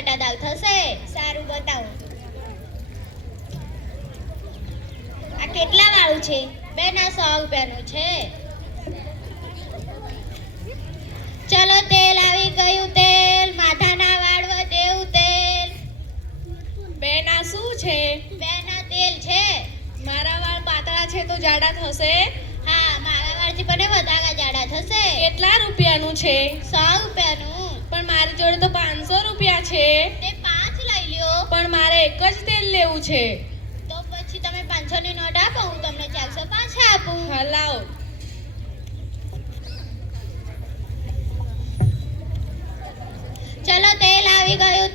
બટા દાળ થશે. સારું બતાવો. આ કેટલા વાળું છે? બેન આ 100 રૂપિયાનું છે. ચલો તેલ આવી ગયું. તેલ માથાના વાળ વધે એવું તેલ. બેન આ શું છે? બેન આ તેલ છે. મારા વાળ પાતળા છે તો જાડા થશે? હા મારા વાળથી પણ વધારે જાડા થશે. કેટલા રૂપિયાનું છે? 100 રૂપિયાનું. પણ મારી જોડે તો 500 રૂપિયા છે. તે 5 લઈ લ્યો. પણ મારે એક જ તેલ લેવું છે. તો પછી તમે 500 ની નોટ આપો, હું તમને 405 આપું. હલાવો. ચલો તેલ આવી ગયું.